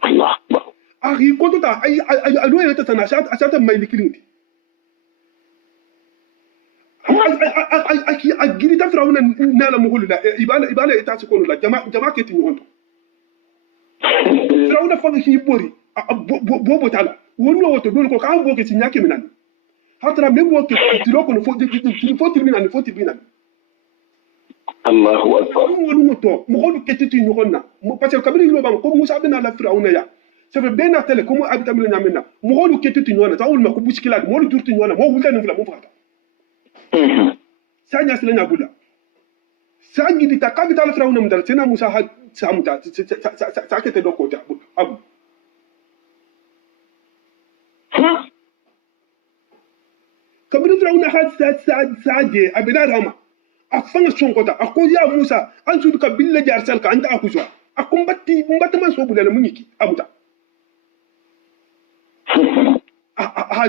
Allah akhi kotota ay alo leta sana asata mai likilindi aki agiri ta firawna nala muhulula ibala eta si kono la jama keti nyonto firawna fa ki bori bobo tala wonno woto dol ko ka boke si nyake minan hatra membo ke tiro kono fo tibinan Allahu akbar wonu to mo hono ketiti nyonna mo parce que kabiri lo ban ko musa bina la firawna ya c'est fait bena tele ko mo abita mi nyamena mo hono ketiti nyonna tawul ma ko buskila mo lo turti nyonna mo wulta ni fula mo fata sanya sila nyabula sangi di takabita la firawna mdal tena musa ha samuta sa kete do ko ta abu kabiri firawna ha saje abina rama afanga sonkota akoya musa an sudu ka billa jar salka anta akuswa akum batti man so bulala munyiki amuta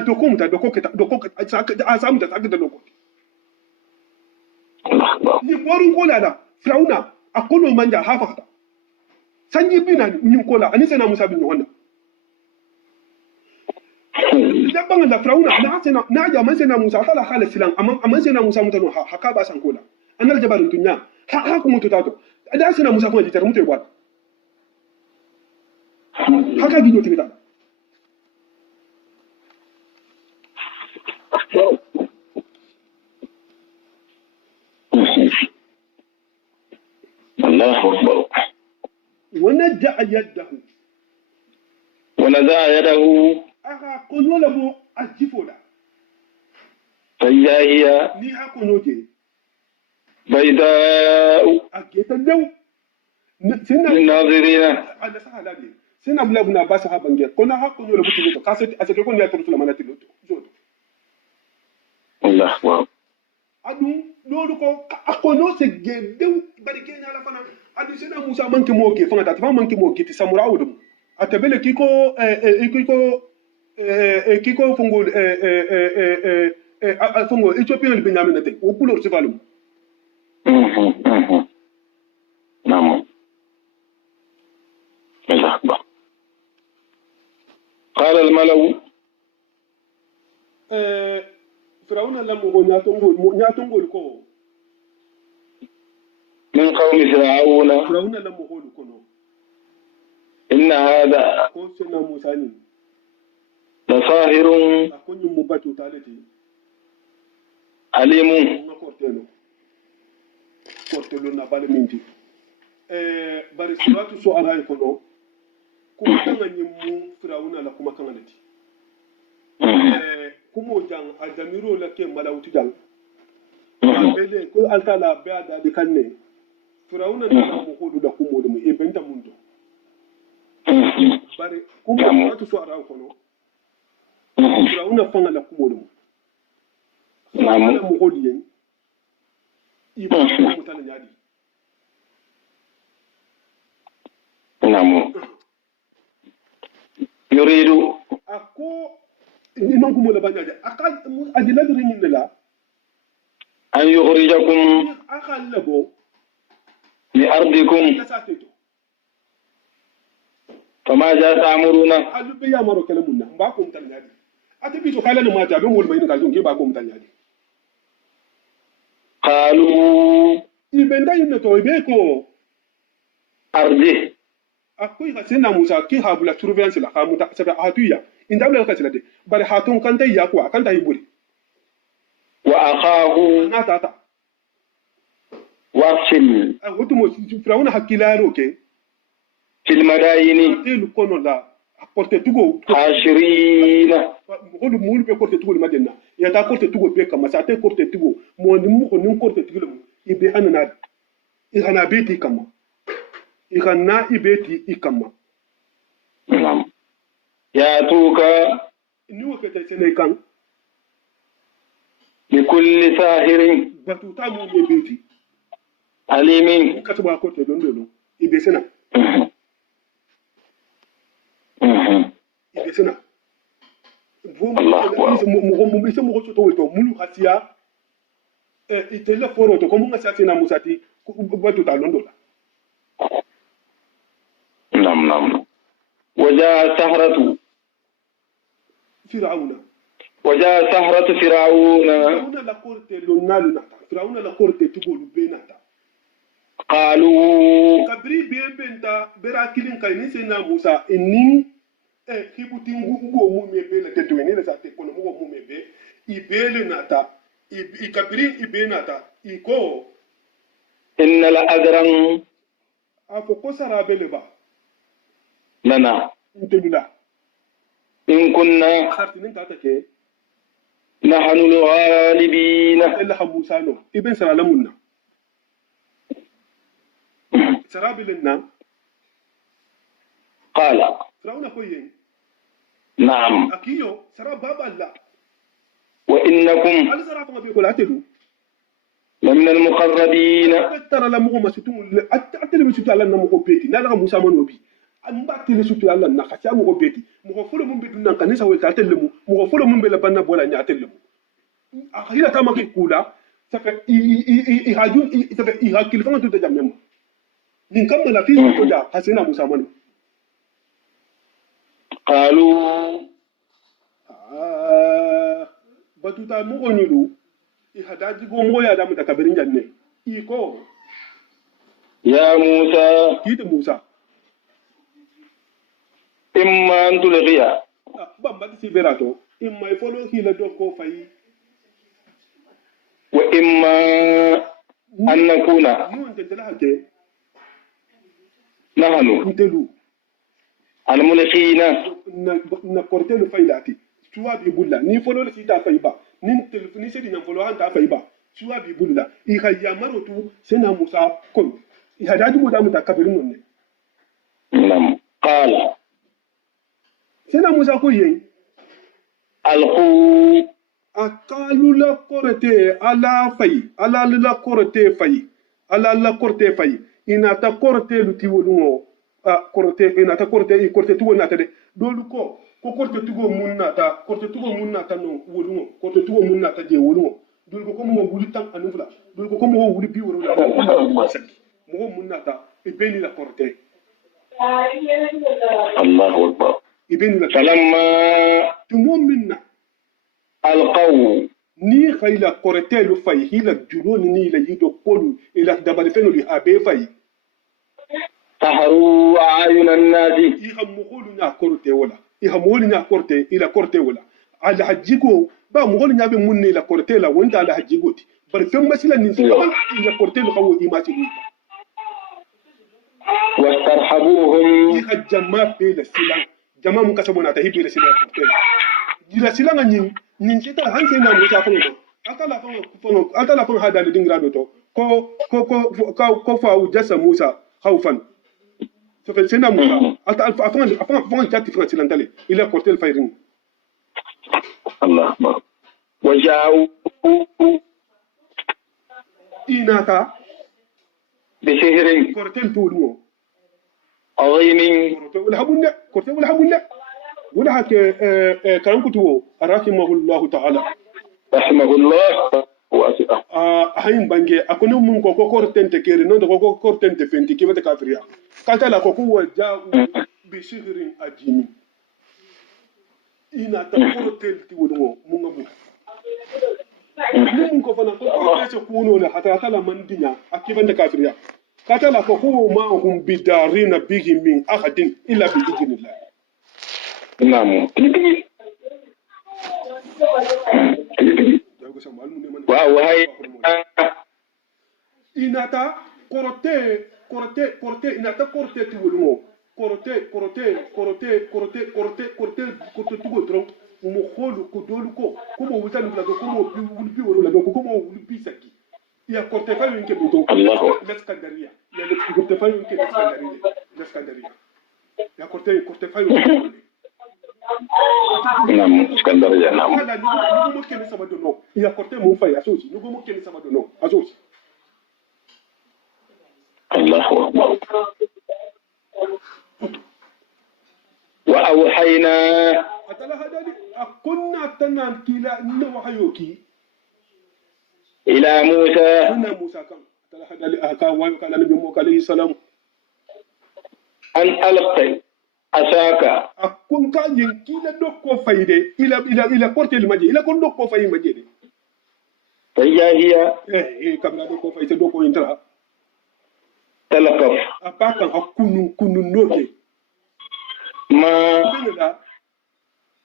doko keta samuta sakita doko ni boru kola da firawna akono manja hafata sanji bina ni kola ani sana musa bin wanda dabban da firawna na ja man sana musa kala khala silan amma sana musa mutano haka ba san kola annal jabarin dunya ha ku mutu tato da sana musa kuma jitar mutu gwa haka gido tibita الله أكبر ونزع يده أخا كن ولا بو أجفولا فإذا هي نيها كنوجي بيضاء أجيت الدو للناظرين على سهل هذه سنة بلغنا بس هابنجي كنا ها كن ولا بو تلوتو كاسيت أسكون يا ترسل ما نتلوتو زود الله أكبر adu lolu ko akono se gedew bari kenya la fana adu sena musa manke moke fanga ta manke moke ti samura wudum atabele kiko fungo fungo ethiopian benjamin nate o couleur se valum نعم الله أكبر قال الملأ firawuna la mo nyatongol ko من قوم فرعون firawuna la mo holu kono إن هذا ko sena musa ni لساحر akonyu mubatu taleti عليم na kortelo na bale minti bari suratu so aray kono kuma kanga nyimu firawuna la kuma kanga leti kumo jang adamiro la ke malawti jang abele ko altala be ada de kanne firawuna na mo hodu da kumo dum e benta mundo bari kumo watu so ara kono firawuna fanga la kumo dum firawuna mo hodu yen ibo mo tan nyadi نعم يريد ako imam kumo la banyaje akal adila duri min la أن يخرجكم akal labo لأرضكم sateto فماذا تأمرون alu be ya maro kala munna ba ko mutan nyadi ati bi to kala no mata be mo be ni ka jonge ba ko mutan nyadi قالوا ibenda yimne to ibeko أرجه akoy ka sena musa ki habula surveillance la hamuta sabe hatuya indabla ka silade bari hatun kan tay yakwa kan tay buri وأخاه na tata وارسل wotu mo firawuna hakilaro ke في المدائن telu kono la porte tugo حاشرين holu mulu be porte tugo madenna ya ta porte tugo be kama sa te porte tugo mo ni mu ko ni porte tugo mu ibe hanana ihana beti kama ihana ibeti ikama نعم يأتوك ni wo fete sene kan بكل ساهر batu ta mu be beti عليم ka tuba porte don don ibe sena ibe sena mo to to mulu hasia itele foro to komunga sasa na musati batu ta londo la نعم نعم وجاء سهرة firawuna وجاء سهرة فرعون firawuna la korte lonnalu nata firawuna la korte tugolu be nata قالوا kabiri be benta bera kilin kai ni sena musa inni hibuti ngo mu me be la tetu ni la sa te kono mo mu me be ibele nata i kabiri ibe nata iko إن لأجرا afo ko sara bele ba لنا ntedula إن كنا sartinin tata ke نحن الغالبين ella musa no iben sara lamunna sara bilenna قال firawuna ko yen نعم akiyo sara baba la وإنكم al sara fa be ko la telu لمن المقربين tara la mo ma sutu atele be sutu ala na mo ko beti na la musa mo no bi amba tele sutu ala na fa mo ko beti mo ko folo mun be dunna kan sa wel ta tele mo ko folo mun be la banna bola nya tele mo akhira ta ma ke kula ça fait i hajun ça fait i hakil fa to da jamem nin kam la fi to da hasena musa mo قالوا batuta mo ko nyulu i hadaji go mo ya da mu ta kabirin janne iko يا موسى kiti musa إما أن تلغي bamba ti berato imma i folo hila do ko fayi وإما أن نكون nun te dala hake نحن ntelu الملقين na portelu faylati suwa bi bulla ni folo le sita fayba nin telefoni sedi na folo hanta fayba suwa bi bulla i ha yamaro tu sena musa kon i hadaji mu da mu ta kabirin non ne نعم قال sena musa ko yen ألقوا akalu la korte ala fay ala la korte fay ala la korte fay ina ta korte lu ti wolumo korte ina ta korte i korte tuwo nata de dolu ko korte tugo mun nata korte tugo mun nata no wolumo korte tugo mun nata je wolumo dolu ko mo wuli tan anu fula dolu ko mo wuli bi woro la mo mun nata e beni la korte الله أكبر e beni la فلما tumo minna ألقوا ni khayla korte lu fay hila juloni ni la yido kolu ila dabal fenu li habe fay سحروا أعين الناس iha mogolu nya korte wala iha mogolu nya korte ila korte wala ala hajigo ba mogolu nya be munne ila korte la wonda ala hajigo ti bar fen masila nin saban ila korte lu kawo imati ni واسترحبوهم iha jama be la silan jama mun kasabo na ta hibe la silan korte ila silan nyin nin sita hanse na musa fa ma atala fa hada le dingra do to ko fa ujasa musa khawfan so fe sena musa afan jatti fa silan tale ila korte el fayrin الله أكبر وجاءوا inata بسحر korten tolumo عظيم korte wala habunde wala hake karan kutuwo rahimahullahu ta'ala رحمه الله واسعة ayin bange akoni mun ko korten te kere non ko korten te fenti kibata kafiriya kata la ko waja'u bi sihrin ajimi inata korten ti wolumo mun ngabu mun ko fana ko korte se kuno la hata kala mandinya akiban da kafiriya kata la ko ma hum bidarina bihi min ahadin illa bi idnillah naam wa hay inata korte inata korte tiwulmo korte tugo dron mo kholu ko dolu ko mo wutan la ko mo bi woro la ko mo bi saki ya korte fa yonke buto l'escandaria ya le korte fa yonke l'escandaria ya korte fa yonke naam l'escandaria naam ala ni mo kene sama dono ya korte mo fa ya sosi ni mo kene sama dono asosi Allahu akbar wa awhayna atala hadali akunna tanan kila inna wahyoki ila Musa kan atala hadali aka wayo kala nabi Musa alayhi salam an alqi asaka akun ka yin kila dokko fayde ila korte limaje ila kon dokko fay maje de tayahiya kamra dokko fay te dokko intra talaqaf apaka kunu noke ma beneda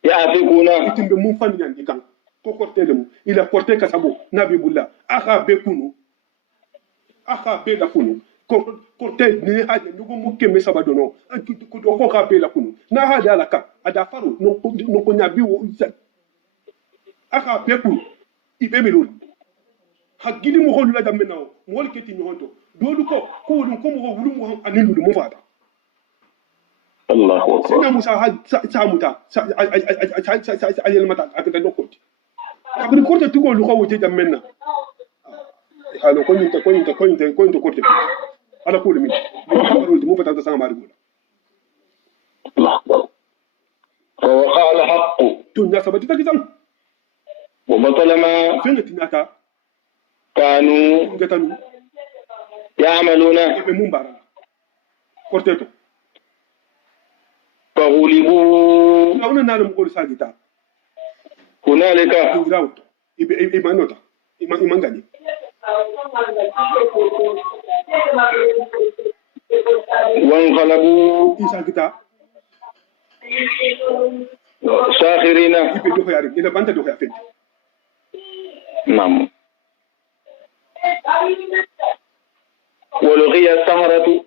ya afikuna itimbe mun fan nyandi kan ko korte dem ila korte kasabo nabi bulla aka be la kunu korte ni haje nugo mukke me sabadono ko do ko ka be la kunu na haja la ka ada faru no ko nyabi wo aka be kunu ibe melul hagidi mo holu la damme nawo mo wol keti mi honto dolu ko dum ko mo wulu mo anilu mo fata Allahu akbar sina Musa samuta ayel mata akata dokoti abri korte tugo lu ko wote jammenna halo ko nyinta korte ala ko limi mo fata ta sama mari gola Allahu akbar wa qala haqqu tun ya sabati ta kitan wa batala ma fenga tinata kanu ngatanu ya'maluna ebe mumbara korte to فغلبوا launa nana mo ko sagita هنالك ingrawto ibe manota imangani وانقلبوا isagita ساخرين ibe do yari ila banta do yafet نعم ولقي السهرة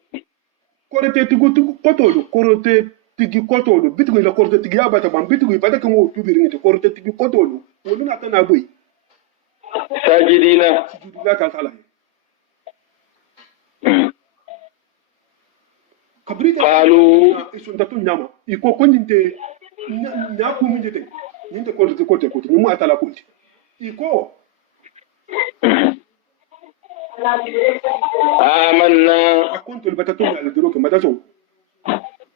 korete tigu kotolu korete tigi kotolu bitigu la korete tigi abata bam bitigu bata kan wo tubiri ngite korete tigi kotolu wolu na tana boy ساجدين sujudu la ta sala kabrita قالوا isunta tun nyama iko ko nyinte nya ku minjete nyinte korete kote ni mu atala kunti iko آمنا akonto bata tun ala diro ke mataso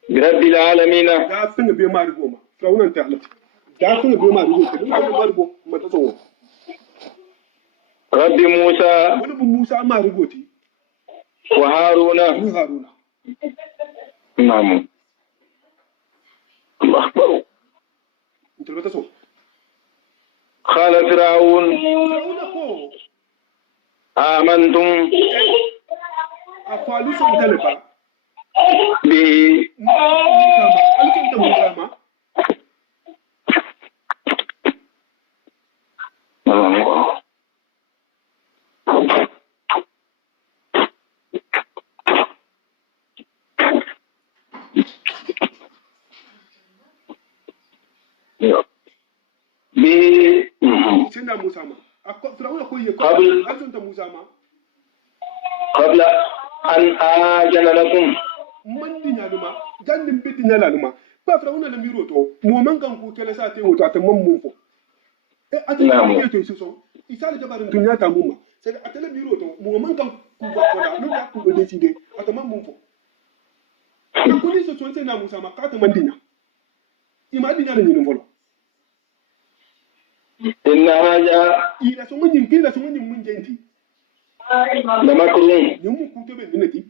برب العالمين da finga be mari goma frawunan ta alati da finga be mari goma ko mari go mataso رب موسى wani bu Musa mari goti وهارون ni Haruna نعم الله أكبر inta mataso قال فرعون Firawuna ko آمنتم afalu son talaba به alkin da Musa ma به sina Musa ma Firawuna ko ye ko Qabl- alkin da Musa ma قبل أن آجن لكم man dinya luma gandin bi dinya la luma ba Firawuna la miro to mo man kan ku kele sa te woto atamman mun fo ata Naam. ke to so isala jabarin dunya ta mumma sai atala miro to mo man kan ku ba ko la no ka ku do decide atamman mun fo ko ni so to sai na Musa ma ka ta man dinya ima dinya la ni folo إن هذا ila so mun kila so mun jenti لمكر ni mun ku to be dinati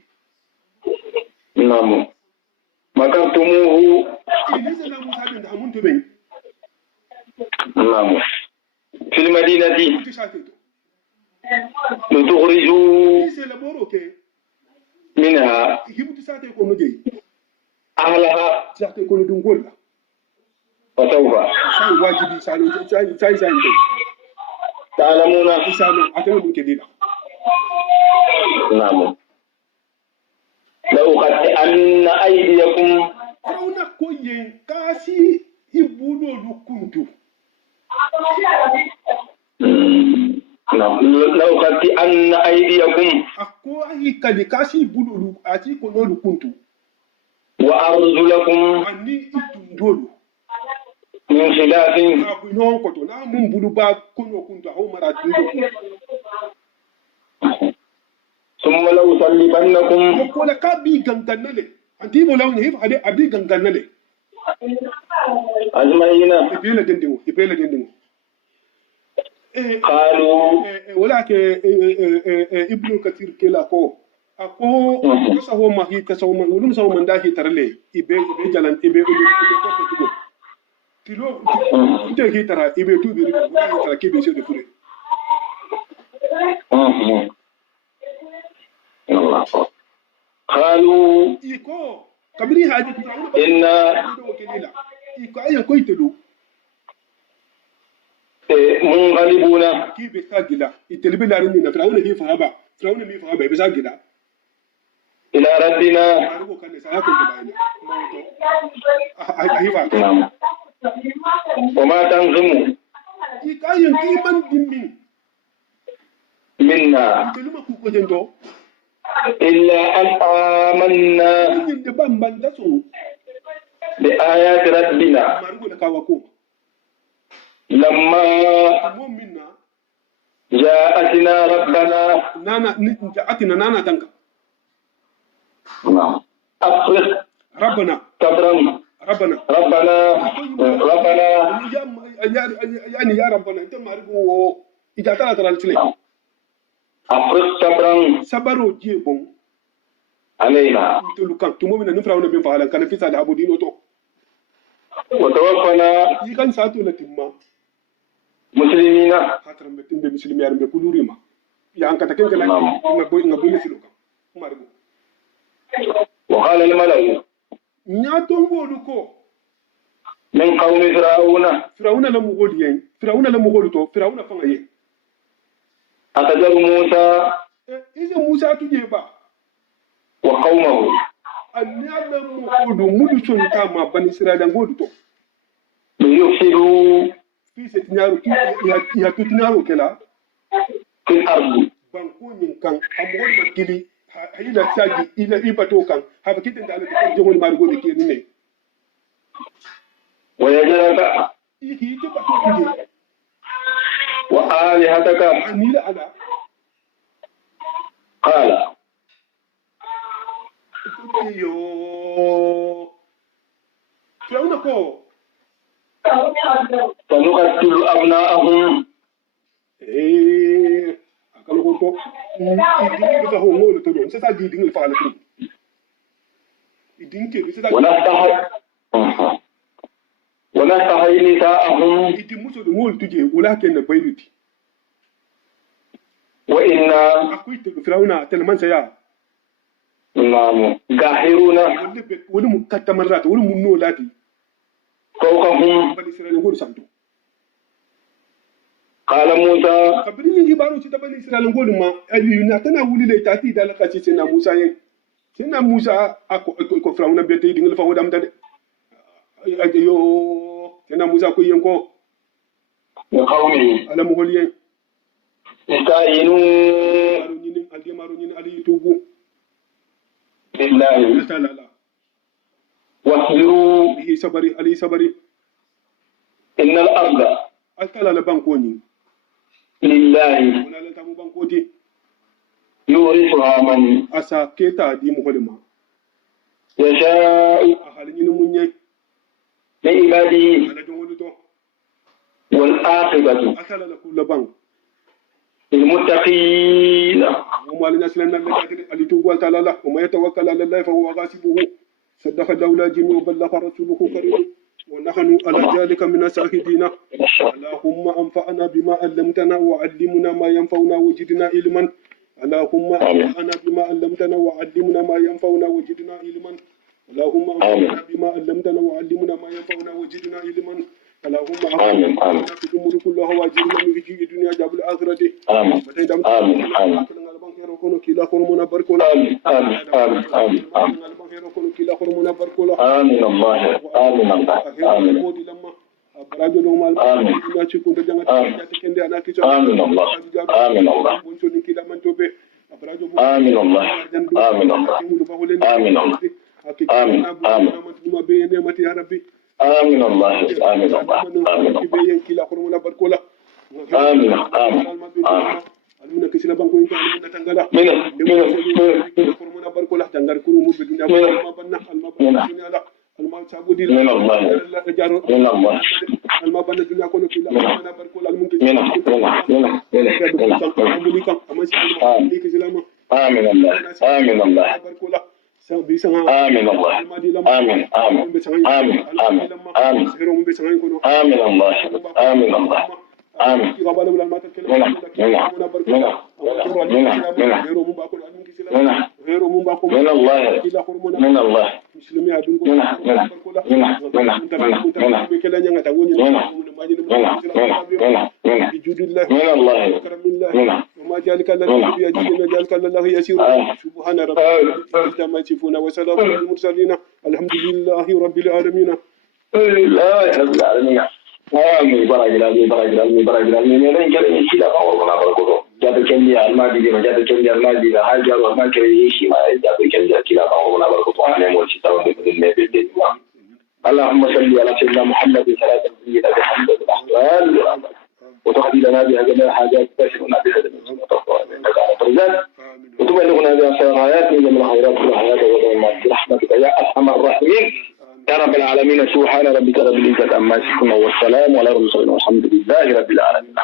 نعم مكرتموه ni sai na Musa bin da mun to be نعم في المدينة ku ti sa te to لتخرجوا c'est le boro ke منها hibutu sate ko no je أهلها sate ko no dum golla فسوف sai wajibi salo sai nde تعلمون. isano atana mun ke dila نعم. لأقطعن أيديكم Firawuna ko yen kasi ibudo lukundu نعم. لأقطعن أيديكم ako ayi kali kasi ibudo lu ati ko no lukundu وأرجلكم ani itundolo من خلاف abu no ko to na mun bulu ba ko no kundu ho mara tundo ثم لأصلبنكم ko la ka bi ganganale anti mo lawn hif ade abi ganganale أجمعين. ibela dendingo قالوا wala ke ibnu kathir kela ko ako kasa ho mahi kasa ho man ulum sawo manda hi tarle ibe jalan ibe ko to tugo tilo ite hi tara ibe tu bi wala hi tara ke be se de fure الله. قالوا iko kabiri haji ku ta'awuna إن do kelila iko ayo ko itelu منغلبون ki be sagila itelu be larin ni na firawuna hi fahaba firawuna mi fahaba be sagila إلى ربنا. arugo kan sa ko to bayina mawto ahi fa نعم. وما تنظم ikayen ki man dimmi منا keluma ku ko jento إلا أن آمنا yin de bamban da so بآيات ربنا marugo da kawa ko لما mo minna جاءتنا ربنا. nana ni atina nana tanka نعم. أفرغ rabbana صبرا rabbana ربنا ربنا. yani ya rabbana ita marugo ita tara tara tile أفرغ صبرا sabaro je bon علينا tulu kan tumo mina ni firawuna bin fahalan kana fisa da abudino to وتوفنا yi kan sato la timma مسلمين. hataram be timbe muslimi yar be kuluri ma ya an kata kenga la nga boy misilo kan marugo وقال الملأ nya tongo du ko من قوم فرعون firawuna la mu godi yen firawuna la mu godi to firawuna fanga yen أتذر موسى ise musa tuje ba وقومه annabi mu godu mudu son ta ma bani israila godu to ليفسدوا fi se tinyaro ki ya to tinyaro kela في الأرض banko nin kan amgol makili hayila sagi ila ibato kan haba kitin da alaka jongol marugo de ke ne ويجعلك yi ke ba to tuje وآلهتك. anila ala قال yo firawuna ko سنقتل أبناءهم akalo ko to idin ko ho ngol to don sa di dingul fa la tu idin ke bi sa ونستحيي نساءهم idin muso do ngol tuje wala ken na bayruti وإنا akwai to firawuna talman sa ya نعم قاهرون wani mu kattaman rata wani mun no lati فوقهم. bani israila ngol santo قال موسى kabiri ni baro ci ta bani israila ngol ma ayi na tana wuli le tati da laka ci sai na musa yin sai na musa ko firawuna be tay dingul fa wadam da de ayo sai na musa ko yen ko لقومه ala mu hol yen استعينوا maro ñinin ali tubu بالله ta'ala la واصبروا ali sabari إن الأرض altala la banko ni لله wala la tamu banko di يورثها من asa keta di mu holima يشاء a halin ñinin munye من عباده ala jongolu to والعاقبة atala la kula bank للمتقين. وما لنسلنا الذي علي توب تعالى له وما يتوكل على الله فهو غاسبه صدق الدولة جن وبلغ رسوله كريم ونحن على ذلك من الشاهدين. اللهم انفعنا بما علمتنا وعلمنا ما ينفعنا وزدنا علما. اللهم انفعنا بما علمتنا وعلمنا ما ينفعنا وزدنا علما. اللهم انفعنا بما علمتنا وعلمنا ما ينفعنا وزدنا علما. اللهم اعنا في الامور كلها واجرنا من رجي الدنيا جاب الاخره. امين امين امين كلا خرمنا بركولا. امين امين امين امين كلا خرمنا بركولا. امين الله امين الله امين Barajo no mal na ci ko janga ci kende ana ki amin Allah amin Allah bon so ni kila man tobe barajo amin Allah amin Allah amin Allah amin amin ma be ne mati ya rabbi amin Allah amin Allah amin ki be yen kila ko mo barkola amin amin almuna kisila banko yin almuna tangala mina ko mo barkola tangar ko mo be dunya ma banna alma dunya la alma sabudi la jaro alma banna dunya ko kila na barkola almun kisila amin Allah amin Allah barkola آمين الله آمين آمين آمين آمين آمين آمين الله آمين الله آمين من الله وما ذلك الذي بيدينا ذلك الله يسير سبحان ربك ما يصفون وسلام على المرسلين الحمد لله رب العالمين لا رب العالمين آمين بارك الله من كلام شيء لا والله بركوته جاب كندي المادي جاب كندي المادي حاجة وما كريه شيء ما جاب كندي كلا والله بركوته أنا مو شيء تاون بالنبي اللهم صل على سيدنا محمد صلاة سيدنا محمد الأحوال وتقضي لنا بها جميع حاجات تشفنا بها وتبلغنا بها خيرات من جميع خيرات الحياة والموت برحمتك يا أرحم الراحمين يا رب العالمين. سبحان ربك رب العزة عما يصفون والسلام على المرسلين والحمد لله رب العالمين.